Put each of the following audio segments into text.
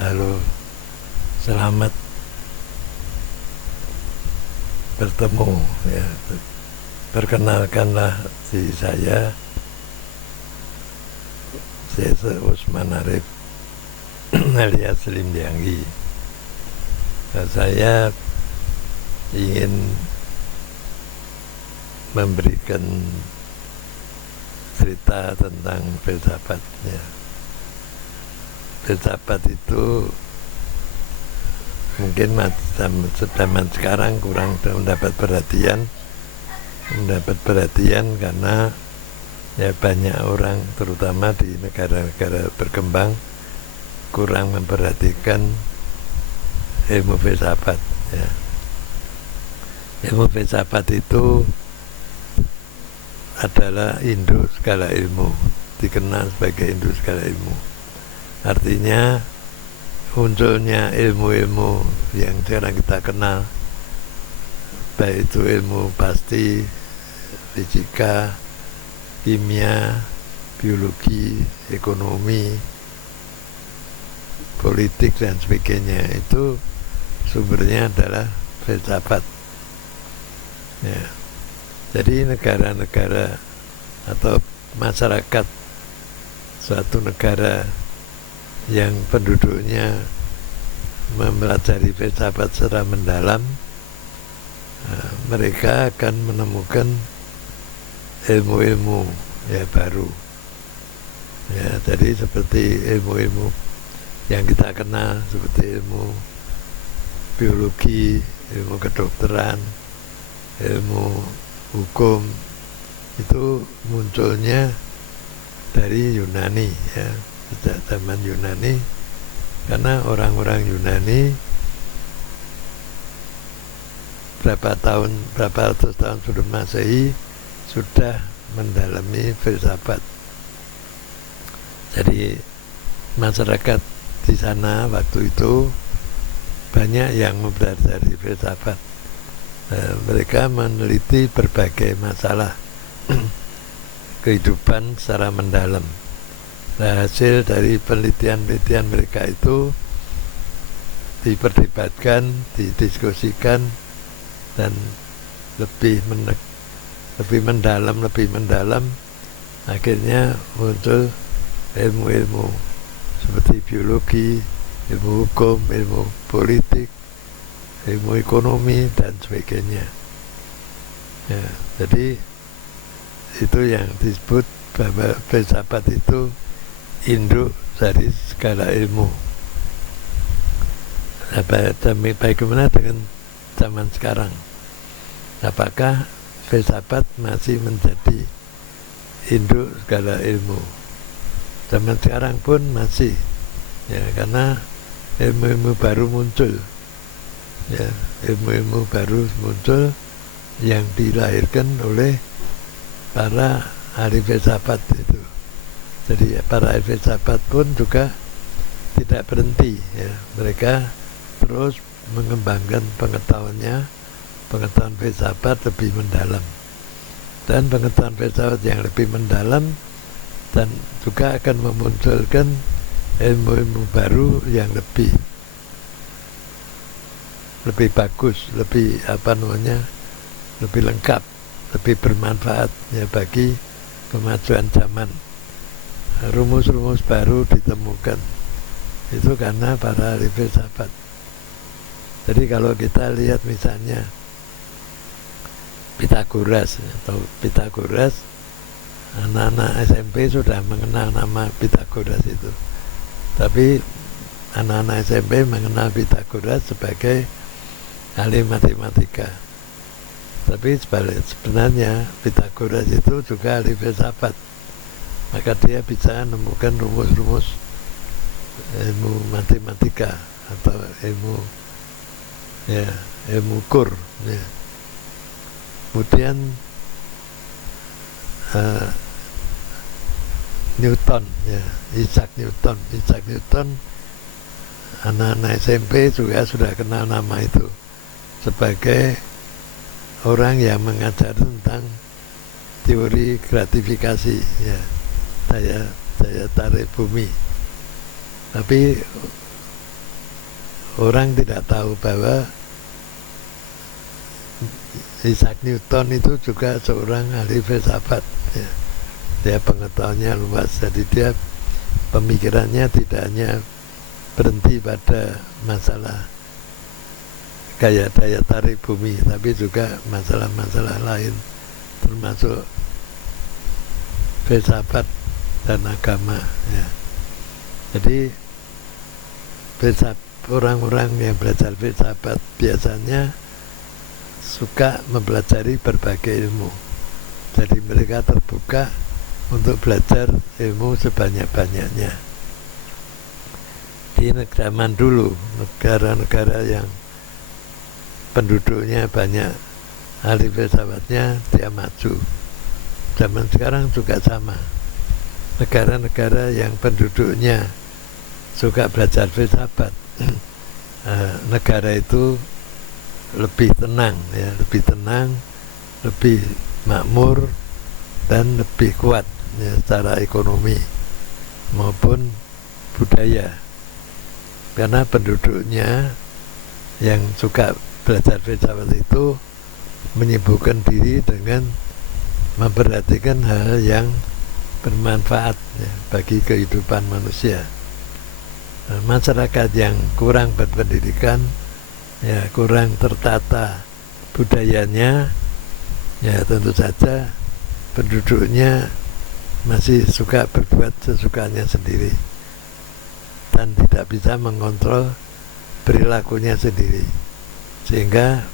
Halo, selamat bertemu ya. Perkenalkanlah diri saya Usman Arif alias Slim Dianggi. Saya ingin memberikan cerita tentang filsafat ya. Filsafat itu mungkin zaman sekarang kurang mendapat perhatian karena ya banyak orang terutama di negara-negara berkembang kurang memperhatikan ilmu filsafat ya. Ilmu filsafat itu adalah induk segala ilmu, dikenal sebagai induk segala ilmu. Artinya munculnya ilmu-ilmu yang sekarang kita kenal, baik itu ilmu pasti, fisika, kimia, biologi, ekonomi, politik dan sebagainya, itu sumbernya adalah filsafat ya. Jadi negara-negara atau masyarakat suatu negara yang penduduknya mempelajari filsafat secara mendalam, mereka akan menemukan ilmu-ilmu ya baru ya. Jadi seperti ilmu-ilmu yang kita kenal seperti ilmu biologi, ilmu kedokteran, ilmu hukum, itu munculnya dari Yunani ya. Sejak zaman Yunani, karena orang-orang Yunani berapa ratus tahun sebelum Masehi sudah mendalami filsafat. Jadi masyarakat di sana waktu itu banyak yang mempelajari filsafat. Mereka meneliti berbagai masalah kehidupan secara mendalam. Nah, hasil dari penelitian-penelitian mereka itu diperdebatkan, didiskusikan, dan lebih mendalam, akhirnya muncul ilmu-ilmu seperti biologi, ilmu hukum, ilmu politik, ilmu ekonomi, dan sebagainya ya. Jadi itu yang disebut bahwa filsafat itu induk dari segala ilmu. Bagaimana dengan zaman sekarang? Apakah filsafat masih menjadi induk segala ilmu? Zaman sekarang pun masih ya, karena ilmu-ilmu baru muncul ya, ilmu-ilmu baru muncul yang dilahirkan oleh para ahli filsafat itu. Jadi para ahli filsafat pun juga tidak berhenti ya. Mereka terus mengembangkan pengetahuan filsafat lebih mendalam, dan pengetahuan filsafat yang lebih mendalam dan juga akan memunculkan ilmu-ilmu baru yang lebih bagus, lebih lengkap, lebih bermanfaat ya bagi kemajuan zaman. Rumus-rumus baru ditemukan itu karena para ahli filsafat. Jadi kalau kita lihat misalnya Pitagoras, anak-anak SMP sudah mengenal nama Pitagoras itu, tapi anak-anak SMP mengenal Pitagoras sebagai ahli matematika. Tapi sebenarnya Pitagoras itu juga ahli filsafat, maka dia bisa menemukan rumus-rumus ilmu matematika atau ilmu ukur ya. Kemudian Newton ya, Isaac Newton, anak-anak SMP juga sudah kenal nama itu sebagai orang yang mengajar tentang teori gratifikasi ya, daya tarik bumi. Tapi orang tidak tahu bahwa Isaac Newton itu juga seorang ahli filsafat, ya. Dia pengetahuannya luas, jadi dia pemikirannya tidak hanya berhenti pada masalah kayak daya tarik bumi, tapi juga masalah-masalah lain, termasuk filsafat dan agama, ya. Jadi orang-orang yang belajar filsafat biasanya suka mempelajari berbagai ilmu, jadi mereka terbuka untuk belajar ilmu sebanyak-banyaknya. Di zaman dulu, negara-negara yang penduduknya banyak ahli filsafatnya, dia maju. Zaman sekarang juga sama. Negara-negara yang penduduknya suka belajar filsafat, negara itu lebih tenang, ya, lebih tenang, lebih makmur, dan lebih kuat, ya, secara ekonomi maupun budaya, karena penduduknya yang suka belajar filsafat itu menyibukkan diri dengan memperhatikan hal yang bermanfaat, ya, bagi kehidupan manusia. Nah, masyarakat yang kurang berpendidikan, ya, kurang tertata budayanya, ya tentu saja penduduknya masih suka berbuat sesukanya sendiri dan tidak bisa mengontrol perilakunya sendiri, sehingga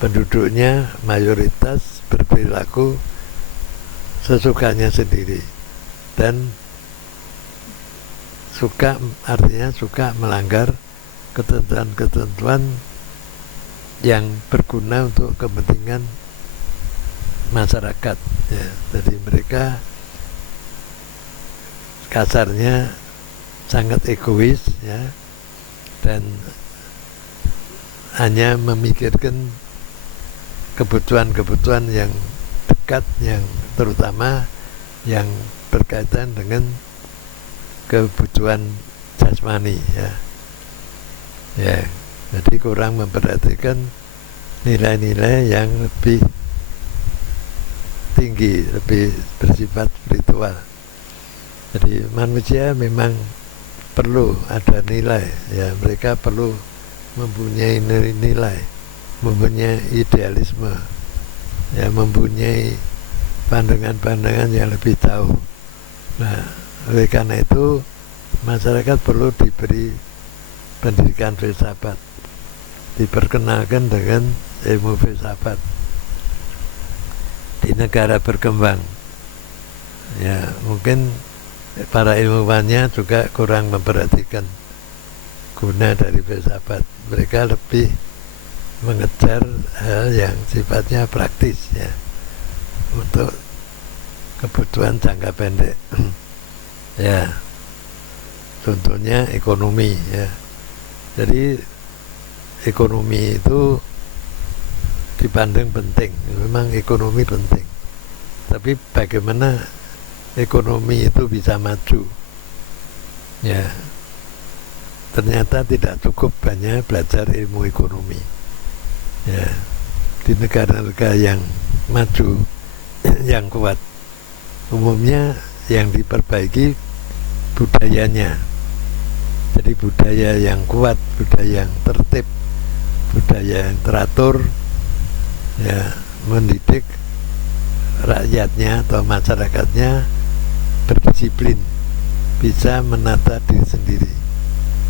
penduduknya mayoritas berperilaku sesukanya sendiri dan artinya suka melanggar ketentuan-ketentuan yang berguna untuk kepentingan masyarakat, ya. Jadi mereka kasarnya sangat egois, ya, dan hanya memikirkan kebutuhan-kebutuhan yang dekat, yang terutama yang berkaitan dengan kebutuhan jasmani, ya. Ya, jadi kurang memperhatikan nilai-nilai yang lebih tinggi, lebih bersifat spiritual. Jadi manusia memang perlu ada nilai, ya, mereka perlu mempunyai nilai, mempunyai idealisme, ya, mempunyai pandangan-pandangan yang lebih jauh. Nah, oleh karena itu masyarakat perlu diberi pendidikan filsafat, diperkenalkan dengan ilmu filsafat. Di negara berkembang, ya, mungkin para ilmuwannya juga kurang memperhatikan guna dari filsafat. Mereka lebih mengejar hal yang sifatnya praktis, ya, untuk kebutuhan jangka pendek. Ya, contohnya ekonomi, ya. Jadi ekonomi itu dipandang penting, memang ekonomi penting, tapi bagaimana ekonomi itu bisa maju, ya, ternyata tidak cukup hanya belajar ilmu ekonomi, ya. Di negara-negara yang maju, yang kuat, umumnya yang diperbaiki budayanya. Jadi budaya yang kuat, budaya yang tertib, budaya yang teratur, ya, mendidik rakyatnya atau masyarakatnya berdisiplin, bisa menata diri sendiri,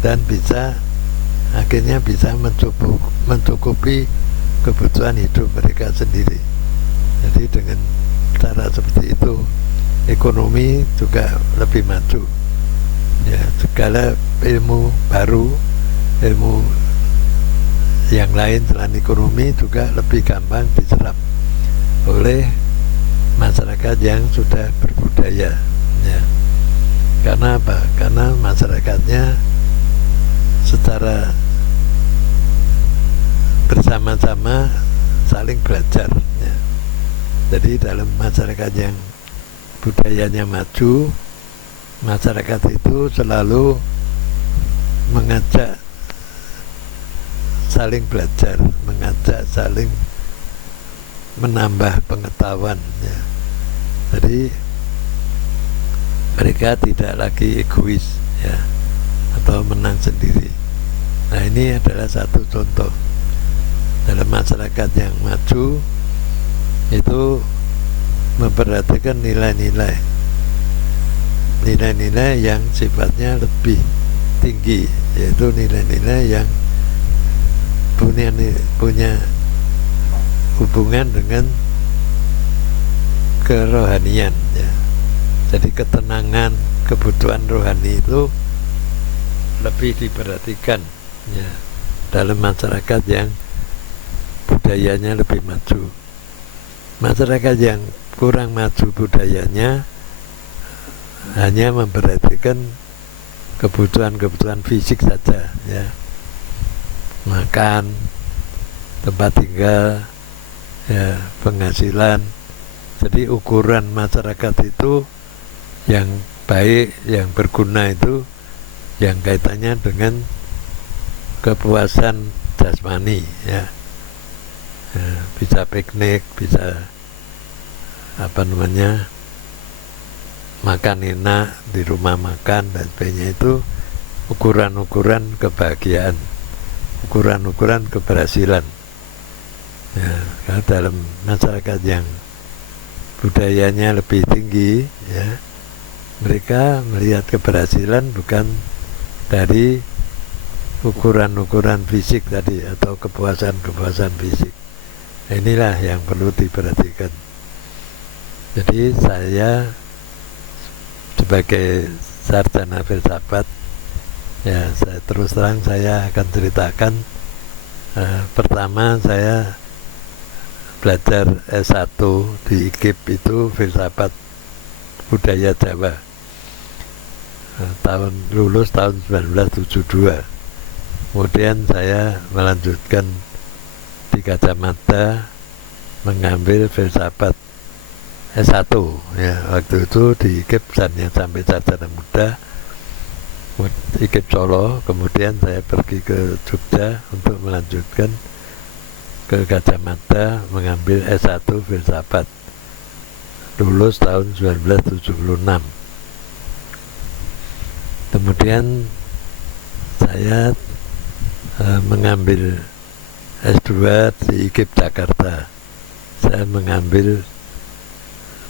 dan akhirnya bisa mencukupi kebutuhan hidup mereka sendiri. Jadi dengan cara seperti itu ekonomi juga lebih maju, ya. Segala ilmu baru, ilmu yang lain selain ekonomi juga lebih gampang diserap oleh masyarakat yang sudah berbudaya, ya. Karena apa? Karena masyarakatnya secara bersama-sama saling belajar, ya. Jadi dalam masyarakat yang budayanya maju, masyarakat itu selalu mengajak saling belajar, mengajak saling menambah pengetahuan ya. Jadi mereka tidak lagi egois ya, atau menang sendiri. Nah, ini adalah satu contoh dalam masyarakat yang maju itu memperhatikan nilai-nilai yang sifatnya lebih tinggi, yaitu nilai-nilai yang punya hubungan dengan kerohanian ya. Jadi ketenangan, kebutuhan rohani itu lebih diperhatikan ya dalam masyarakat yang budayanya lebih maju. Masyarakat yang kurang maju budayanya hanya memperhatikan kebutuhan fisik saja ya, makan, tempat tinggal ya, penghasilan. Jadi ukuran masyarakat itu yang baik, yang berguna itu yang kaitannya dengan kepuasan jasmani ya. Bisa piknik, bisa makan enak di rumah makan dan sebagainya. Itu ukuran-ukuran kebahagiaan, ukuran-ukuran keberhasilan ya. Karena dalam masyarakat yang budayanya lebih tinggi ya, mereka melihat keberhasilan bukan dari ukuran-ukuran fisik tadi atau kepuasan fisik. Inilah yang perlu diperhatikan. Jadi saya sebagai sarjana filsafat ya, saya terus terang saya akan ceritakan. Pertama saya belajar S1 di IKIP itu filsafat budaya Jawa. Lulus tahun 1972. Kemudian saya melanjutkan di Gajah Mada mengambil filsafat S1 ya, waktu itu di IKIP yang sampai sarjana muda, IKIP Solo. Kemudian saya pergi ke Jogja untuk melanjutkan ke Gajah Mada mengambil S1 filsafat, lulus tahun 1976. Kemudian saya mengambil S2 di IKIP Jakarta. Saya mengambil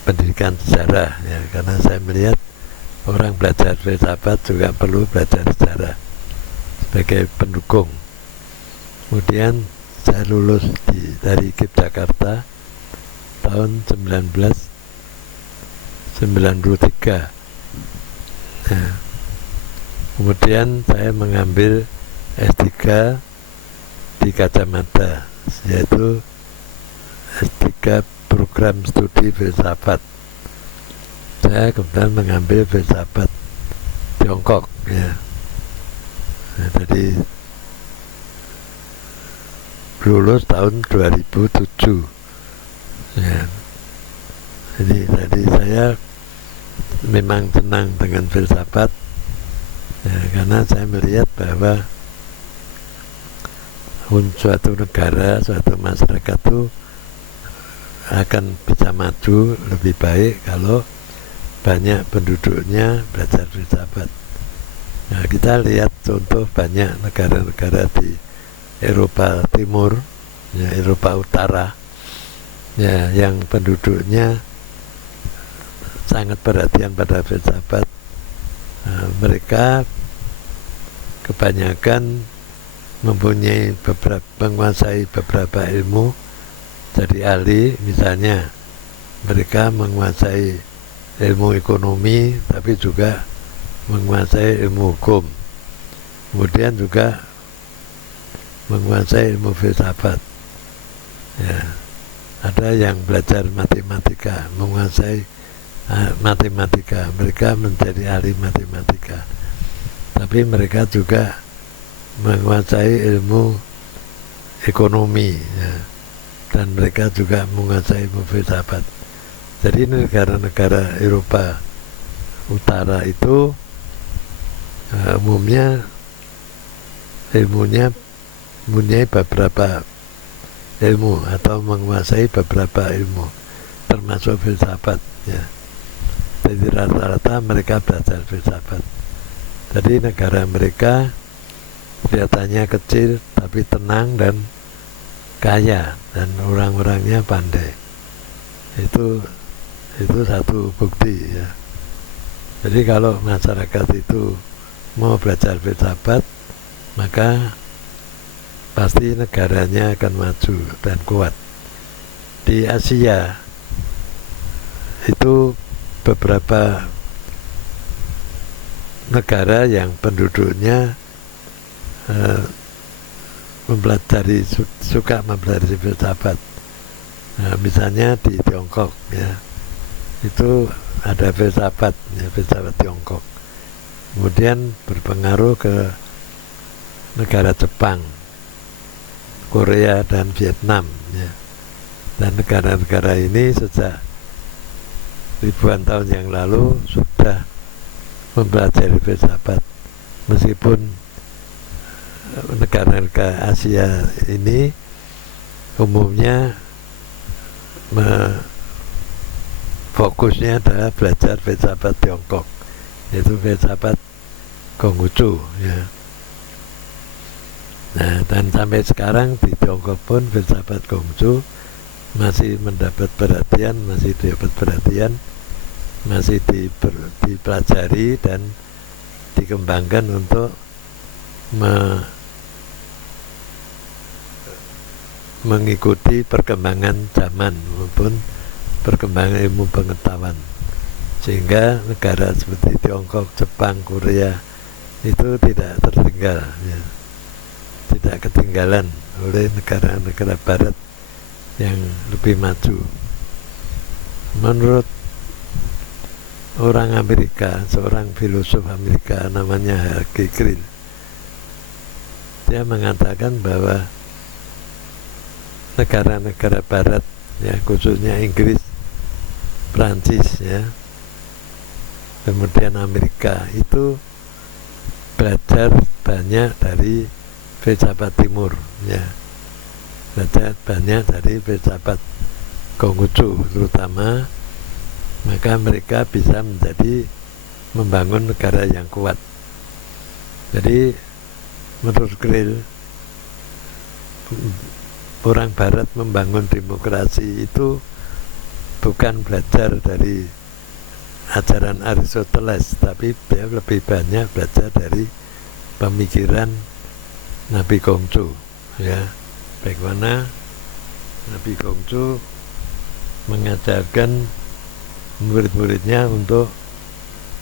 pendidikan sejarah ya, karena saya melihat orang belajar filsafat juga perlu belajar sejarah sebagai pendukung. Kemudian saya lulus dari IKIP Jakarta tahun 1993 ya. Kemudian saya mengambil S3 di Gajah Mada, yaitu S3 program studi filsafat. Saya kemudian mengambil filsafat Tiongkok ya. Nah, jadi lulus tahun 2007 ya. Jadi saya memang senang dengan filsafat ya, karena saya melihat bahwa suatu negara, suatu masyarakat itu akan bisa maju lebih baik kalau banyak penduduknya belajar filsafat. Nah, kita lihat contoh banyak negara-negara di Eropa Timur, ya, Eropa Utara, ya, yang penduduknya sangat perhatian pada filsafat. Nah, mereka kebanyakan menguasai beberapa ilmu, jadi ahli. Misalnya mereka menguasai ilmu ekonomi, tapi juga menguasai ilmu hukum, kemudian juga menguasai ilmu filsafat ya. Ada yang belajar matematika, menguasai matematika, mereka menjadi ahli matematika. Tapi mereka juga menguasai ilmu ekonomi ya, dan mereka juga menguasai ilmu filsafat. Jadi negara-negara Eropa Utara itu umumnya ilmunya mempunyai beberapa ilmu atau menguasai beberapa ilmu, termasuk filsafat, ya. Jadi rata-rata mereka belajar filsafat. Jadi negara mereka kelihatannya kecil tapi tenang dan kaya, dan orang-orangnya pandai. Itu satu bukti, ya. Jadi kalau masyarakat itu mau belajar filsafat, maka pasti negaranya akan maju dan kuat. Di Asia itu beberapa negara yang penduduknya suka mempelajari filsafat. Nah, misalnya di Tiongkok, ya, itu ada filsafat, ya, filsafat Tiongkok. Kemudian berpengaruh ke negara Jepang, Korea, dan Vietnam, ya. Dan negara-negara ini sejak ribuan tahun yang lalu sudah mempelajari filsafat, meskipun negara-negara Asia ini umumnya fokusnya adalah belajar filsafat Tiongkok, yaitu filsafat Konghucu, ya. Nah, dan sampai sekarang di Tiongkok pun filsafat Konghucu masih mendapat perhatian, masih dipelajari dan dikembangkan untuk mengikuti perkembangan zaman maupun perkembangan ilmu pengetahuan, sehingga negara seperti Tiongkok, Jepang, Korea itu tidak tertinggal, ya. Tidak ketinggalan oleh negara-negara barat yang lebih maju. Menurut orang Amerika, seorang filosof Amerika namanya H.G. Grill, dia mengatakan bahwa negara-negara barat, ya, khususnya Inggris, Prancis, ya, kemudian Amerika, itu belajar banyak dari filsafat timur, ya. Belajar banyak dari filsafat Konghucu terutama, maka mereka bisa membangun negara yang kuat. Jadi menurut Grill, orang barat membangun demokrasi itu bukan belajar dari ajaran Aristoteles, tapi dia lebih banyak belajar dari pemikiran Nabi Konghucu, ya. Bagaimana Nabi Konghucu mengajarkan murid-muridnya untuk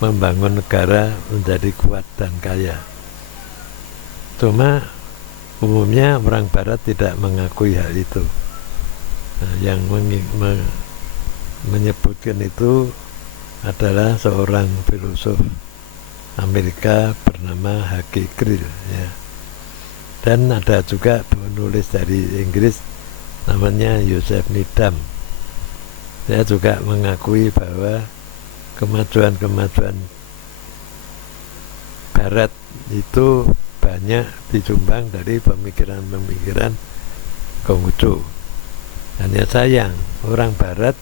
membangun negara menjadi kuat dan kaya. Cuma umumnya orang barat tidak mengakui hal itu. Nah, yang menyebutkan itu adalah seorang filosof Amerika bernama H.G. Grill, ya. Dan ada juga penulis dari Inggris namanya Joseph Needham. Dia juga mengakui bahwa kemajuan-kemajuan barat itu banyak disumbang dari pemikiran-pemikiran Konghucu. Hanya sayang, orang barat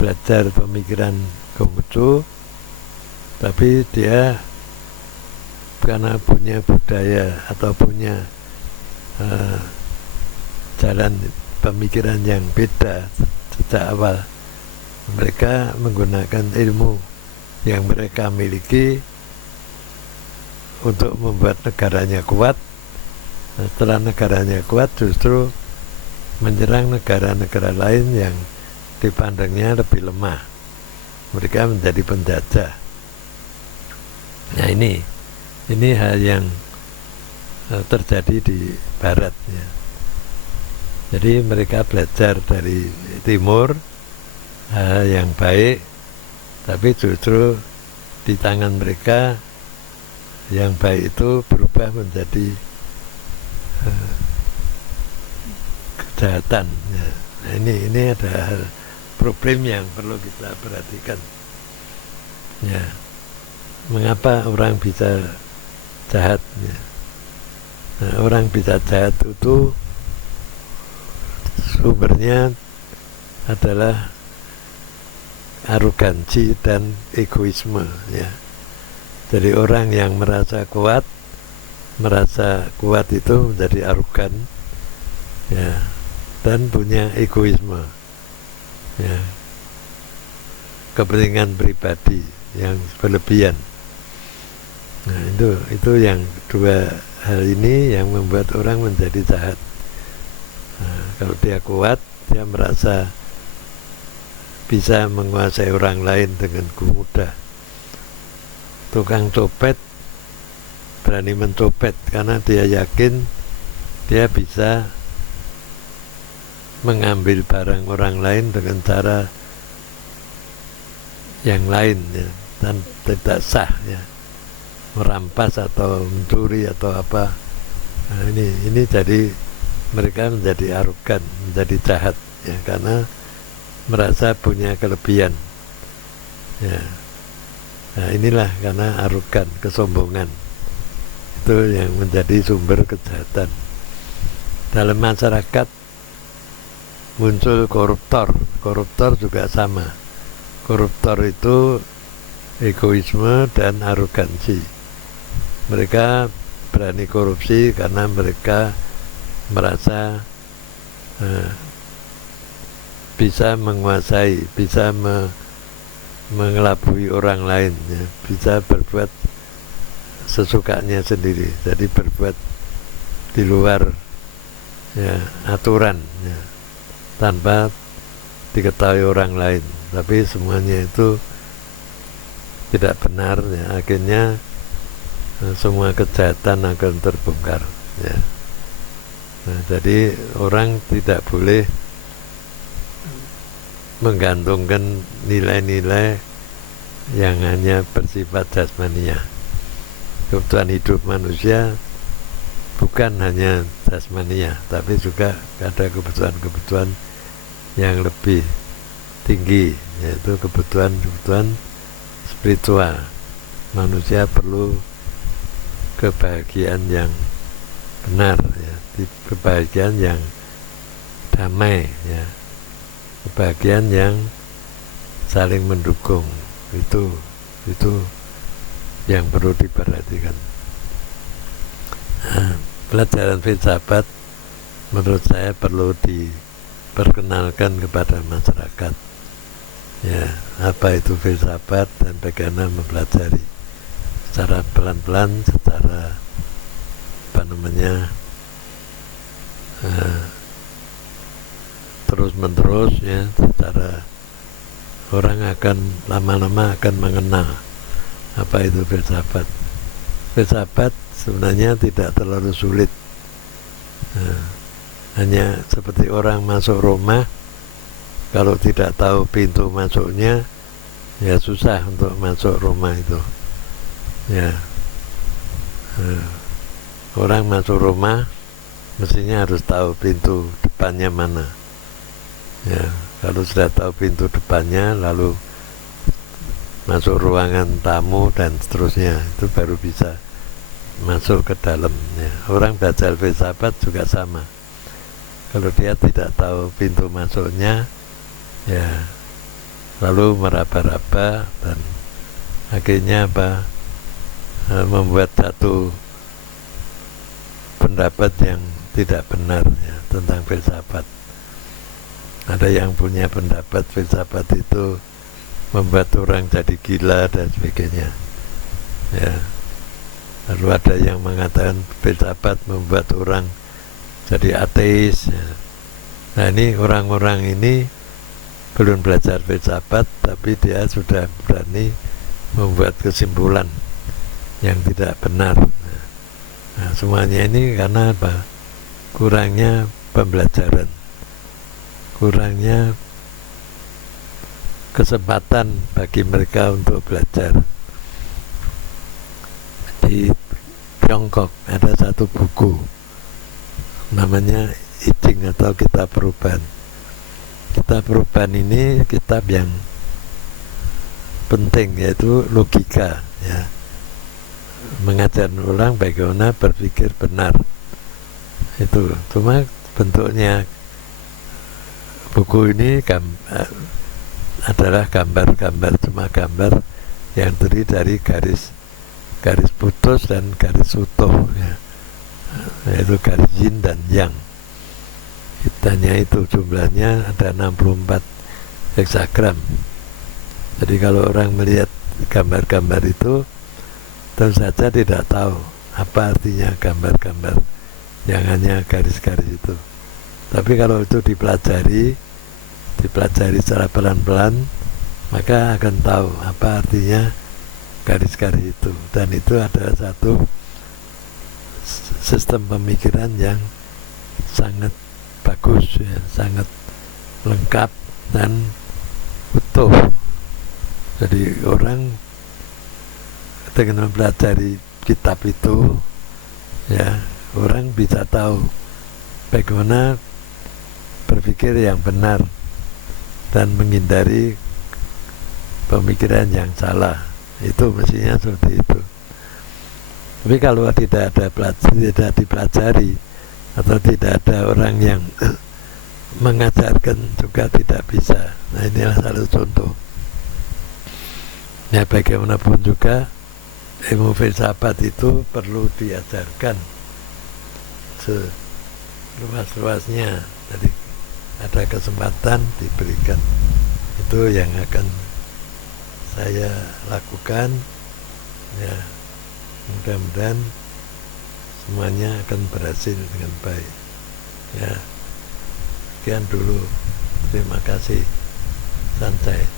belajar pemikiran Konghucu, tapi dia karena punya budaya atau punya jalan pemikiran yang beda sejak awal, mereka menggunakan ilmu yang mereka miliki untuk membuat negaranya kuat. Setelah negaranya kuat, justru menyerang negara-negara lain yang dipandangnya lebih lemah. Mereka menjadi penjajah. Nah, ini hal yang terjadi di barat, ya. Jadi mereka belajar dari timur hal yang baik, tapi justru di tangan mereka yang baik itu berubah menjadi kejahatan, ya. Nah, ini ada hal problem yang perlu kita perhatikan, ya. Mengapa orang bisa jahat, ya? Nah, orang bisa jahat itu sumbernya adalah arogansi dan egoisme, ya. Jadi orang yang merasa kuat itu menjadi arogan, ya, dan punya egoisme, ya, kepentingan pribadi yang berlebihan. Nah, itu yang dua hal ini yang membuat orang menjadi jahat. Nah, kalau dia kuat, dia merasa bisa menguasai orang lain dengan mudah. Tukang copet berani mencopet karena dia yakin dia bisa mengambil barang orang lain dengan cara yang lain, ya, dan tidak sah, ya, merampas atau mencuri atau apa. Nah, ini jadi mereka menjadi arogan, menjadi jahat, ya, karena merasa punya kelebihan, ya. Nah, inilah karena arogan, kesombongan, itu yang menjadi sumber kejahatan. Dalam masyarakat muncul koruptor juga sama. Koruptor itu egoisme dan arogansi. Mereka berani korupsi karena mereka merasa bisa menguasai, bisa mengelabui orang lain, ya, bisa berbuat sesukanya sendiri, jadi berbuat di luar, ya, aturan, ya, tanpa diketahui orang lain, tapi semuanya itu tidak benar, ya. Akhirnya semua kejahatan akan terbongkar, ya. Nah, jadi orang tidak boleh menggantungkan nilai-nilai yang hanya bersifat jasmania. Kebutuhan hidup manusia bukan hanya jasmania, tapi juga ada kebutuhan-kebutuhan yang lebih tinggi, yaitu kebutuhan spiritual. Manusia perlu kebahagiaan yang benar, ya, kebahagiaan yang damai, ya, kebahagiaan yang saling mendukung. Itu yang perlu diperhatikan. Nah, pelajaran filsafat menurut saya perlu diperkenalkan kepada masyarakat, ya, apa itu filsafat dan bagaimana mempelajari secara pelan-pelan, secara terus-menerus, ya, secara orang akan lama-lama akan mengenal apa itu filsafat. Filsafat sebenarnya tidak terlalu sulit, hanya seperti orang masuk rumah, kalau tidak tahu pintu masuknya, ya susah untuk masuk rumah itu, ya. Orang masuk rumah mestinya harus tahu pintu depannya mana, ya. Kalau sudah tahu pintu depannya, lalu masuk ruangan tamu dan seterusnya, itu baru bisa masuk ke dalam, ya. Orang belajar filsafat juga sama. Kalau dia tidak tahu pintu masuknya, ya, lalu meraba-raba dan akhirnya membuat satu pendapat yang tidak benar, ya, tentang filsafat. Ada yang punya pendapat filsafat itu membuat orang jadi gila dan sebagainya, ya. Lalu ada yang mengatakan filsafat membuat orang jadi ateis, ya. Nah, ini orang-orang ini belum belajar filsafat, tapi dia sudah berani membuat kesimpulan yang tidak benar. Nah, semuanya ini karena apa? Kurangnya pembelajaran, kurangnya kesempatan bagi mereka untuk belajar. Di Tiongkok ada satu buku namanya I Ching atau Kitab Perubahan. Kitab Perubahan ini kitab yang penting, yaitu logika, ya, mengajar orang bagaimana berpikir benar. Itu cuma bentuknya buku ini adalah gambar-gambar, cuma gambar yang terdiri dari garis putus dan garis utuh ya. Yaitu garis yin dan yang. Hitanya itu jumlahnya ada 64 heksagram. Jadi kalau orang melihat gambar-gambar itu tentu saja tidak tahu apa artinya gambar-gambar yang hanya garis-garis itu. Tapi kalau itu dipelajari secara pelan-pelan, maka akan tahu apa artinya garis-garis itu. Dan itu adalah satu sistem pemikiran yang sangat bagus ya, sangat lengkap dan utuh. Jadi orang dengan mempelajari kitab itu ya, orang bisa tahu bagaimana berpikir yang benar dan menghindari pemikiran yang salah. Itu mestinya seperti itu. Tapi kalau tidak dipelajari atau tidak ada orang yang mengajarkan juga tidak bisa. Nah, inilah satu contoh. Ya, bagaimanapun juga ilmu filsafat itu perlu diajarkan seluas-luasnya. Jadi ada kesempatan diberikan. Itu yang akan saya lakukan ya, mudah-mudahan semuanya akan berhasil dengan baik ya. Sekian dulu, terima kasih, santai.